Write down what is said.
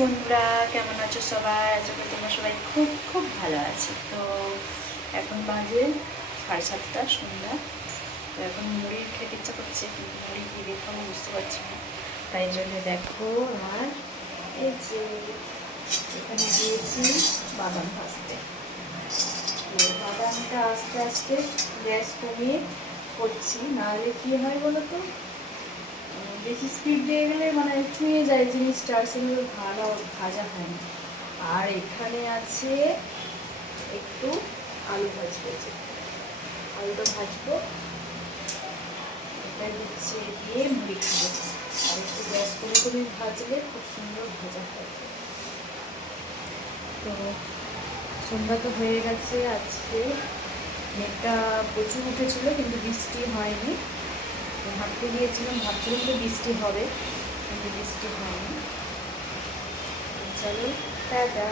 বন্ধুরা, কেমন আছো সবাই? আশা করি তোমরা সবাই খুব খুব ভালো আছো। তো এখন বাজে 7:30 সন্ধ্যা। তো এখন মুড়ি খেতে ইচ্ছা করছে, কিন্তু মুড়ি কী দেখো আমি বুঝতে পারছি না। তাই জন্য দেখো আর এই যে এখানে দিয়েছি বাদাম ভাজতে। তো বাদামটা আস্তে আস্তে গ্যাস কমিয়ে করছি, নাহলে কী হয় বলো তো, বেশি স্পিড দিয়ে গেলে মানে ছুঁয়ে যায় জিনিসটা, আর সেগুলো ভালো ভাজা হয় না। আর এখানে আছে একটু আলু ভাজবো, যে আলুটা ভাজবো, এটা হচ্ছে দিয়ে মুড়ি খাবো। আর একটু গ্যাস করে করে ভাজলে খুব সুন্দর ভাজা হয়। তো সন্ধ্যা তো হয়ে গেছে, আজকে মেঘটা প্রচুর উঠেছিল কিন্তু বৃষ্টি হয়নি। ভাবতে গিয়েছিলাম, ভাবছিলাম তো বৃষ্টি হবে, কিন্তু বৃষ্টি হয়নি। চলো টাটা।